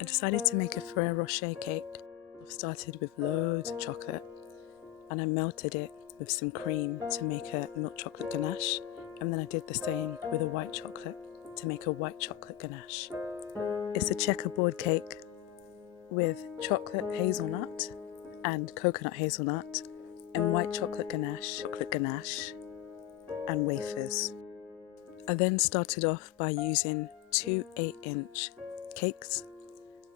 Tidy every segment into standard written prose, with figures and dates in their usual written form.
I decided to make a Ferrero Rocher cake. I started with loads of chocolate and I melted it with some cream to make a milk chocolate ganache, and then I did the same with a white chocolate to make a white chocolate ganache. It's a checkerboard cake with chocolate hazelnut and coconut hazelnut and white chocolate ganache, and wafers. I then started off by using 2 8-inch cakes.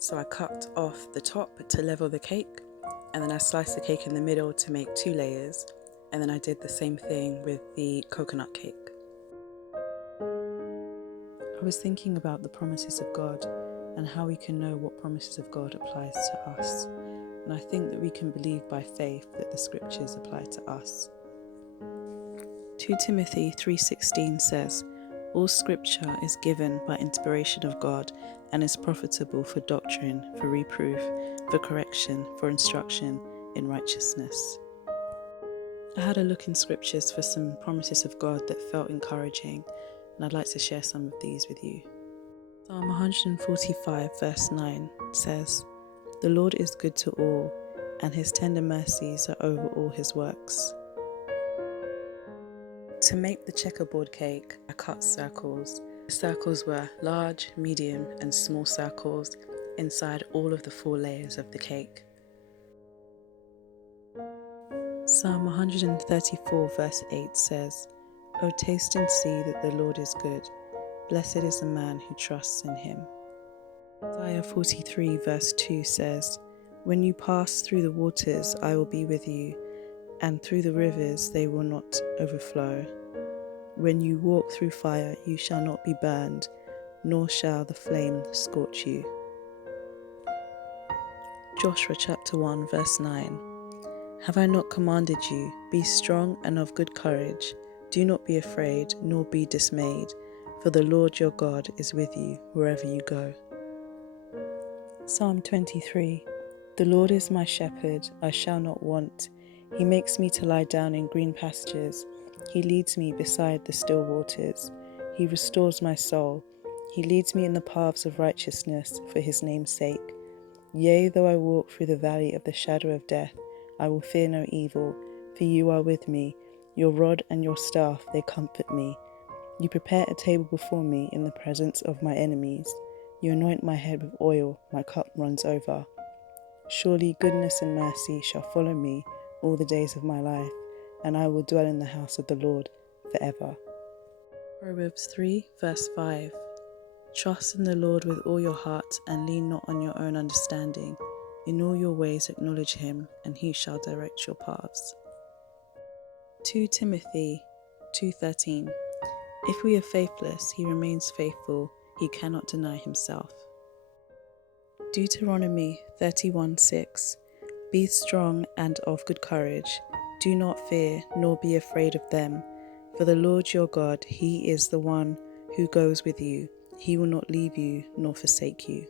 So I cut off the top to level the cake, and then I sliced the cake in the middle to make 2 layers, and then I did the same thing with the coconut cake. I was thinking about the promises of God and how we can know what promises of God applies to us, and I think that we can believe by faith that the scriptures apply to us. 2 Timothy 3:16 says, "All scripture is given by inspiration of God and is profitable for doctrine, for reproof, for correction, for instruction in righteousness." I had a look in scriptures for some promises of God that felt encouraging, and I'd like to share some of these with you. Psalm 145 verse 9 says, "The Lord is good to all, and his tender mercies are over all his works." To make the checkerboard cake, I cut circles. The circles were large, medium, and small circles inside all of the 4 layers of the cake. Psalm 134 verse 8 says, "O taste and see that the Lord is good. Blessed is the man who trusts in him." Isaiah 43 verse 2 says, "When you pass through the waters, I will be with you, and through the rivers they will not overflow. When you walk through fire, you shall not be burned, nor shall the flame scorch you." Joshua chapter 1 verse 9. "Have I not commanded you? Be strong and of good courage. Do not be afraid, nor be dismayed, for the Lord your God is with you wherever you go." Psalm 23. "The Lord is my shepherd, I shall not want. He makes me to lie down in green pastures. He leads me beside the still waters. He restores my soul. He leads me in the paths of righteousness for his name's sake. Yea, though I walk through the valley of the shadow of death, I will fear no evil, for you are with me. Your rod and your staff, they comfort me. You prepare a table before me in the presence of my enemies. You anoint my head with oil, my cup runs over. Surely goodness and mercy shall follow me all the days of my life, and I will dwell in the house of the Lord forever." Proverbs 3 verse 5. "Trust in the Lord with all your heart, and lean not on your own understanding. In all your ways acknowledge him, and he shall direct your paths." 2 Timothy 2:13. "If we are faithless, he remains faithful. He cannot deny himself." Deuteronomy 31:6. "Be strong and of good courage. Do not fear, nor be afraid of them. For the Lord your God, he is the one who goes with you. He will not leave you nor forsake you."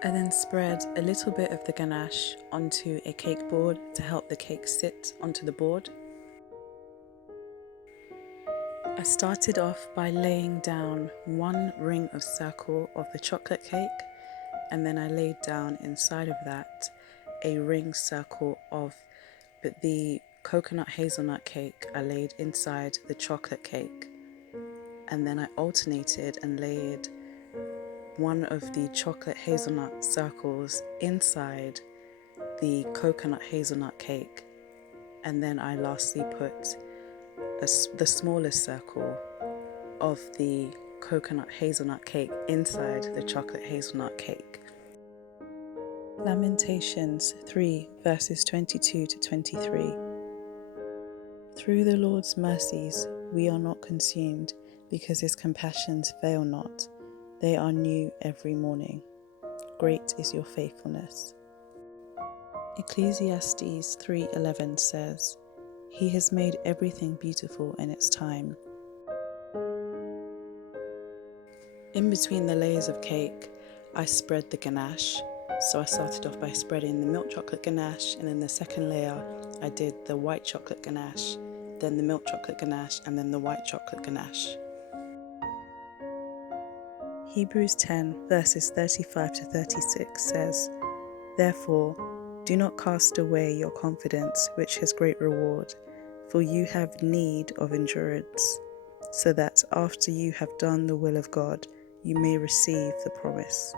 I then spread a little bit of the ganache onto a cake board to help the cake sit onto the board. I started off by laying down 1 ring of circle of the chocolate cake, and then I laid down inside of that a ring circle of the coconut hazelnut cake. I laid inside the chocolate cake, and then I alternated and laid one of the chocolate hazelnut circles inside the coconut hazelnut cake, and then I lastly put the smallest circle of the coconut hazelnut cake inside the chocolate hazelnut cake. Lamentations 3 verses 22 to 23. "Through the Lord's mercies we are not consumed, because his compassions fail not. They are new every morning. Great is your faithfulness." Ecclesiastes 3:11 says, "He has made everything beautiful in its time." In between the layers of cake, I spread the ganache. So I started off by spreading the milk chocolate ganache, and in the second layer I did the white chocolate ganache, then the milk chocolate ganache, and then the white chocolate ganache. Hebrews 10 verses 35 to 36 says, "Therefore, do not cast away your confidence, which has great reward, for you have need of endurance, so that after you have done the will of God, you may receive the promise."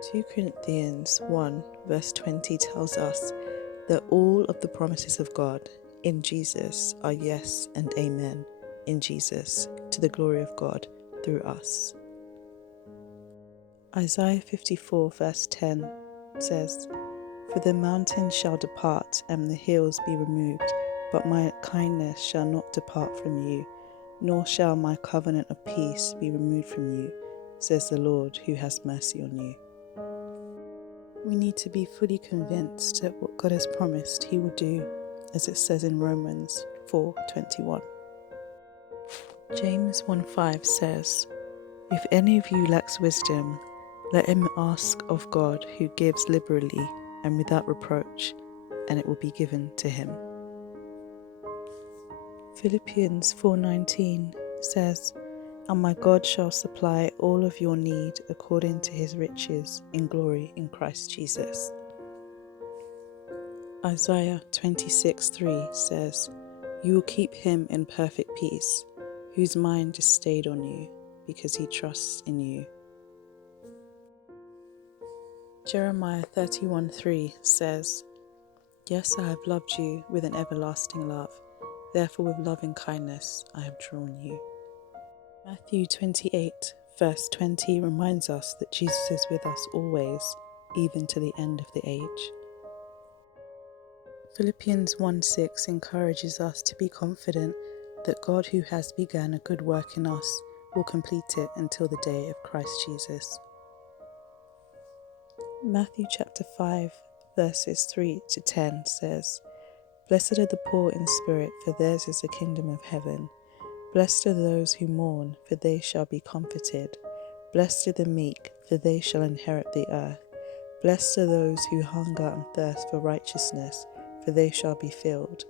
2 Corinthians 1 verse 20 tells us that all of the promises of God in Jesus are yes and amen in Jesus, to the glory of God through us. Isaiah 54 verse 10 says, "For the mountains shall depart and the hills be removed, but my kindness shall not depart from you, nor shall my covenant of peace be removed from you, says the Lord who has mercy on you." We need to be fully convinced that what God has promised He will do, as it says in Romans 4:21. James 1:5 says, "If any of you lacks wisdom, let him ask of God, who gives liberally and without reproach, and it will be given to him." Philippians 4:19 says, "And my God shall supply all of your need according to His riches in glory in Christ Jesus." Isaiah 26:3 says, "You will keep him in perfect peace, whose mind is stayed on you, because he trusts in you." Jeremiah 31:3 says, "Yes, I have loved you with an everlasting love, therefore with loving kindness I have drawn you." Matthew 28 verse 20 reminds us that Jesus is with us always, even to the end of the age. Philippians 1:6 encourages us to be confident that God, who has begun a good work in us, will complete it until the day of Christ Jesus. Matthew chapter 5 verses 3 to 10 says, "Blessed are the poor in spirit, for theirs is the kingdom of heaven. Blessed are those who mourn, for they shall be comforted. Blessed are the meek, for they shall inherit the earth. Blessed are those who hunger and thirst for righteousness, for they shall be filled.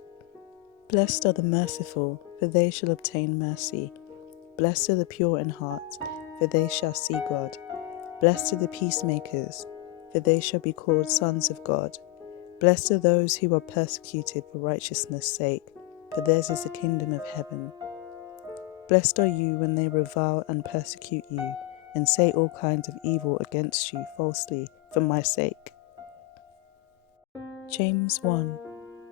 Blessed are the merciful, for they shall obtain mercy. Blessed are the pure in heart, for they shall see God. Blessed are the peacemakers, for they shall be called sons of God. Blessed are those who are persecuted for righteousness' sake, for theirs is the kingdom of heaven. Blessed are you when they revile and persecute you, and say all kinds of evil against you falsely for my sake." James 1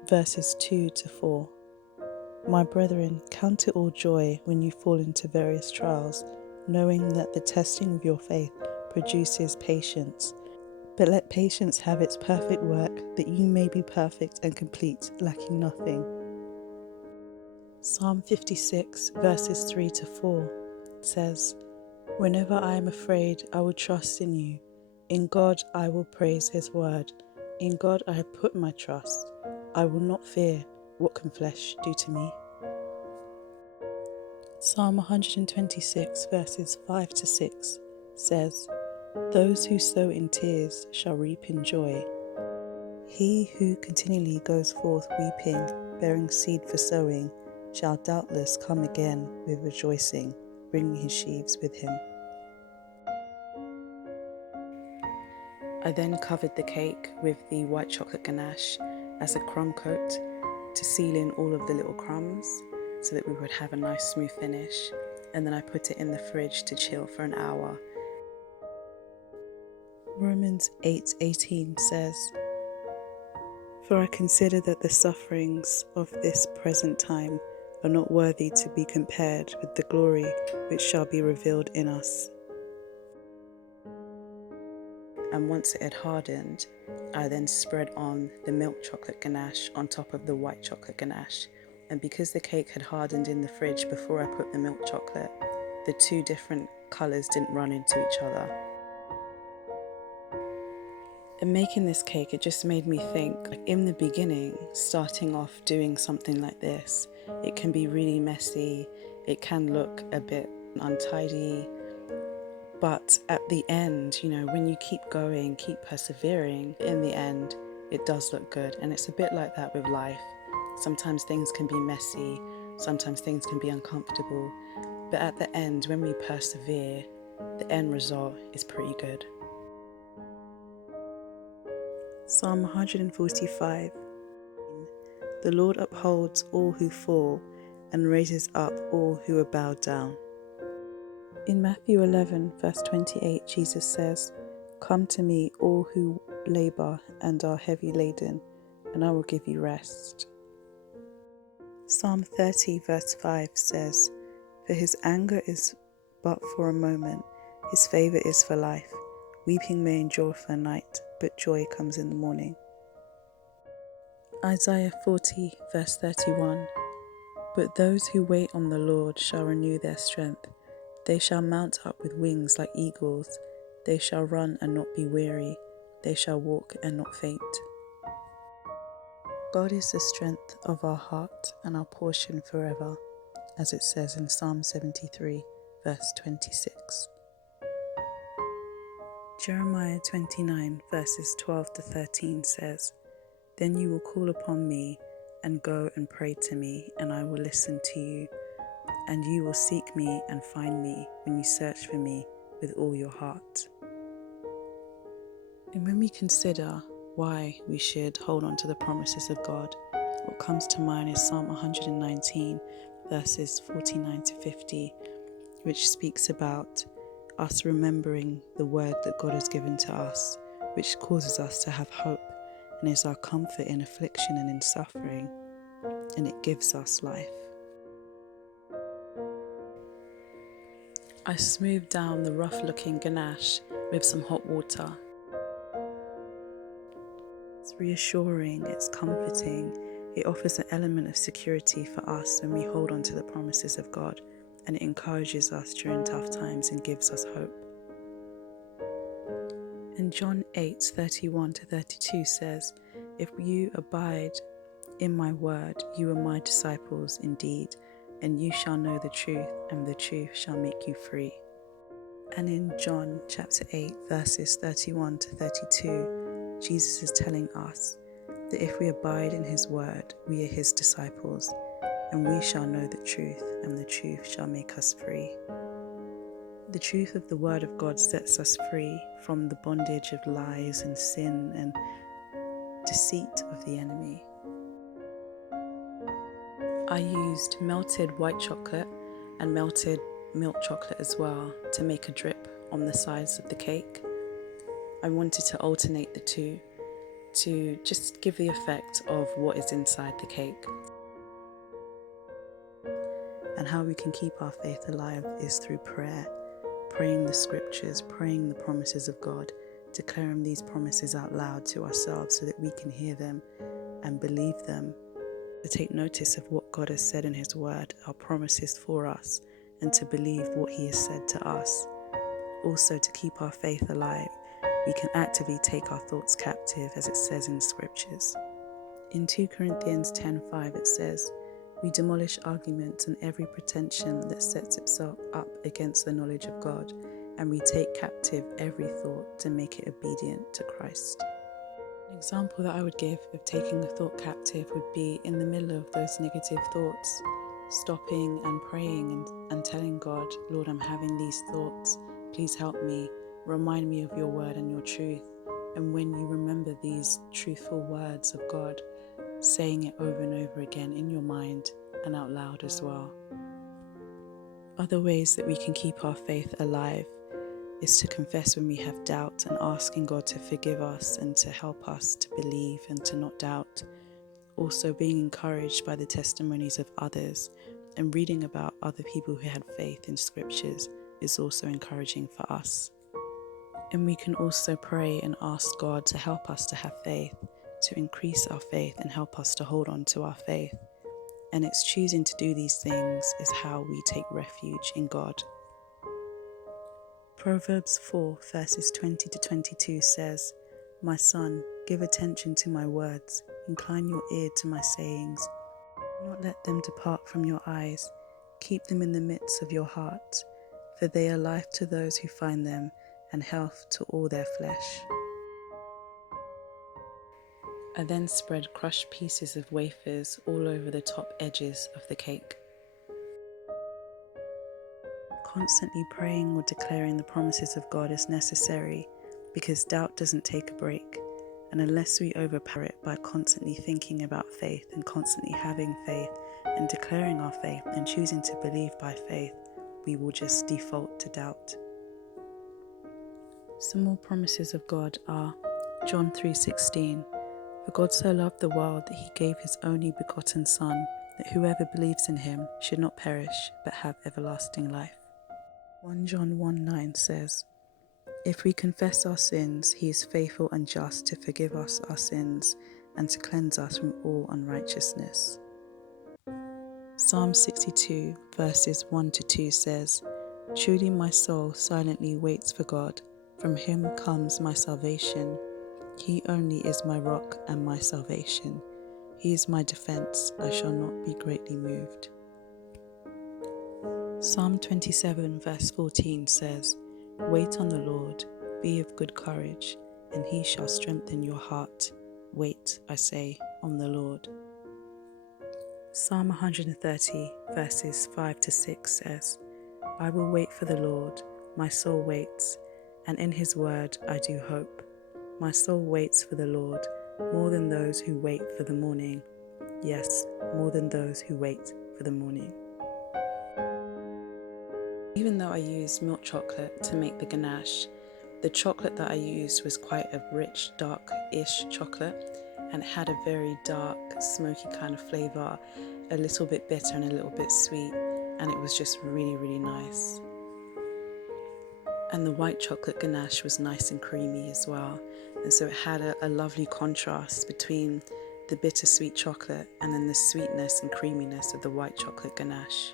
verses 2 to 4. "My brethren, count it all joy when you fall into various trials, knowing that the testing of your faith produces patience. But let patience have its perfect work, that you may be perfect and complete, lacking nothing." Psalm 56 verses 3 to 4 says, "Whenever I am afraid, I will trust in you. In God I will praise His word. In God I have put my trust. I will not fear. What can flesh do to me?" Psalm 126 verses 5 to 6 says, "Those who sow in tears shall reap in joy. He who continually goes forth weeping, bearing seed for sowing, shall doubtless come again with rejoicing, bringing his sheaves with him." I then covered the cake with the white chocolate ganache as a crumb coat to seal in all of the little crumbs so that we would have a nice smooth finish, and then I put it in the fridge to chill for an hour. Romans 8:18 says, "For I consider that the sufferings of this present time are not worthy to be compared with the glory which shall be revealed in us." And once it had hardened, I then spread on the milk chocolate ganache on top of the white chocolate ganache. And because the cake had hardened in the fridge before I put the milk chocolate, the two different colours didn't run into each other. And making this cake, it just made me think, like, in the beginning, starting off doing something like this, it can be really messy, it can look a bit untidy, but at the end, when you keep going, keep persevering, in the end, it does look good. And it's a bit like that with life. Sometimes things can be messy, sometimes things can be uncomfortable, But at the end, when we persevere, the end result is pretty good. Psalm 145. The Lord upholds all who fall and raises up all who are bowed down. In Matthew 11, verse 28, Jesus says, "Come to me, all who labor and are heavy laden, and I will give you rest." Psalm 30, verse 5 says, "For his anger is but for a moment, his favor is for life. Weeping may endure for a night, but joy comes in the morning." Isaiah 40, verse 31, "But those who wait on the Lord shall renew their strength. They shall mount up with wings like eagles. They shall run and not be weary. They shall walk and not faint." God is the strength of our heart and our portion forever, as it says in Psalm 73, verse 26. Jeremiah 29, verses 12 to 13 says, "Then you will call upon me and go and pray to me, and I will listen to you. And you will seek me and find me when you search for me with all your heart." And when we consider why we should hold on to the promises of God, what comes to mind is Psalm 119, verses 49 to 50, which speaks about us remembering the word that God has given to us, which causes us to have hope and is our comfort in affliction and in suffering, and it gives us life. I smoothed down the rough-looking ganache with some hot water. It's reassuring, it's comforting, it offers an element of security for us when we hold on to the promises of God, and it encourages us during tough times and gives us hope. And John 8:31 to 32 says, "If you abide in my word, you are my disciples indeed, and you shall know the truth, and the truth shall make you free." And in John chapter 8, verses 31 to 32, Jesus is telling us that if we abide in his word, we are his disciples, and we shall know the truth, and the truth shall make us free. The truth of the word of God sets us free from the bondage of lies and sin and deceit of the enemy. I used melted white chocolate and melted milk chocolate as well to make a drip on the sides of the cake. I wanted to alternate the two to just give the effect of what is inside the cake. And how we can keep our faith alive is through prayer, praying the scriptures, praying the promises of God, declaring these promises out loud to ourselves so that we can hear them and believe them, to take notice of what God has said in his word, our promises for us, and to believe what he has said to us. Also, to keep our faith alive, we can actively take our thoughts captive, as it says in scriptures. In 2 Corinthians 10:5 it says, "We demolish arguments and every pretension that sets itself up against the knowledge of God, and we take captive every thought to make it obedient to Christ." An example that I would give of taking a thought captive would be in the middle of those negative thoughts, stopping and praying and telling God, "Lord, I'm having these thoughts. Please help me. Remind me of your word and your truth." And when you remember these truthful words of God, saying it over and over again in your mind and out loud as well. Other ways that we can keep our faith alive is to confess when we have doubt and asking God to forgive us and to help us to believe and to not doubt. Also being encouraged by the testimonies of others and reading about other people who had faith in scriptures is also encouraging for us. And we can also pray and ask God to help us to have faith, to increase our faith and help us to hold on to our faith. And it's choosing to do these things is how we take refuge in God. Proverbs 4 verses 20 to 22 says, "My son, give attention to my words, incline your ear to my sayings. Do not let them depart from your eyes, keep them in the midst of your heart, for they are life to those who find them and health to all their flesh." I then spread crushed pieces of wafers all over the top edges of the cake. Constantly praying or declaring the promises of God is necessary because doubt doesn't take a break. And unless we overpower it by constantly thinking about faith and constantly having faith and declaring our faith and choosing to believe by faith, we will just default to doubt. Some more promises of God are John 3:16. For God so loved the world that he gave his only begotten Son, that whoever believes in him should not perish but have everlasting life. 1 John 1:9 says, if we confess our sins, he is faithful and just to forgive us our sins and to cleanse us from all unrighteousness. Psalm 62 verses 1-2 says, truly my soul silently waits for God. From him comes my salvation. He only is my rock and my salvation. He is my defense. I shall not be greatly moved. Psalm 27 verse 14 says, wait on the Lord, be of good courage, and he shall strengthen your heart. Wait, I say, on the Lord. Psalm 130 verses 5-6 says, I will wait for the Lord, my soul waits, and in his word I do hope. My soul waits for the Lord, more than those who wait for the morning. Yes, more than those who wait for the morning. Even though I used milk chocolate to make the ganache, the chocolate that I used was quite a rich, dark-ish chocolate, and it had a very dark, smoky kind of flavour, a little bit bitter and a little bit sweet, and it was just really, really nice. And the white chocolate ganache was nice and creamy as well, and so it had a lovely contrast between the bittersweet chocolate and then the sweetness and creaminess of the white chocolate ganache.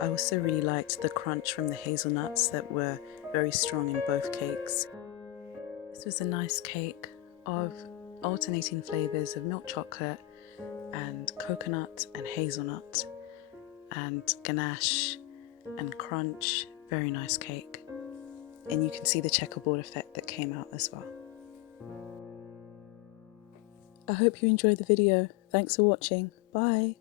I also really liked the crunch from the hazelnuts that were very strong in both cakes. This was a nice cake of alternating flavours of milk chocolate and coconut and hazelnut and ganache and crunch. Very nice cake. And you can see the checkerboard effect that came out as well. I hope you enjoyed the video. Thanks for watching. Bye.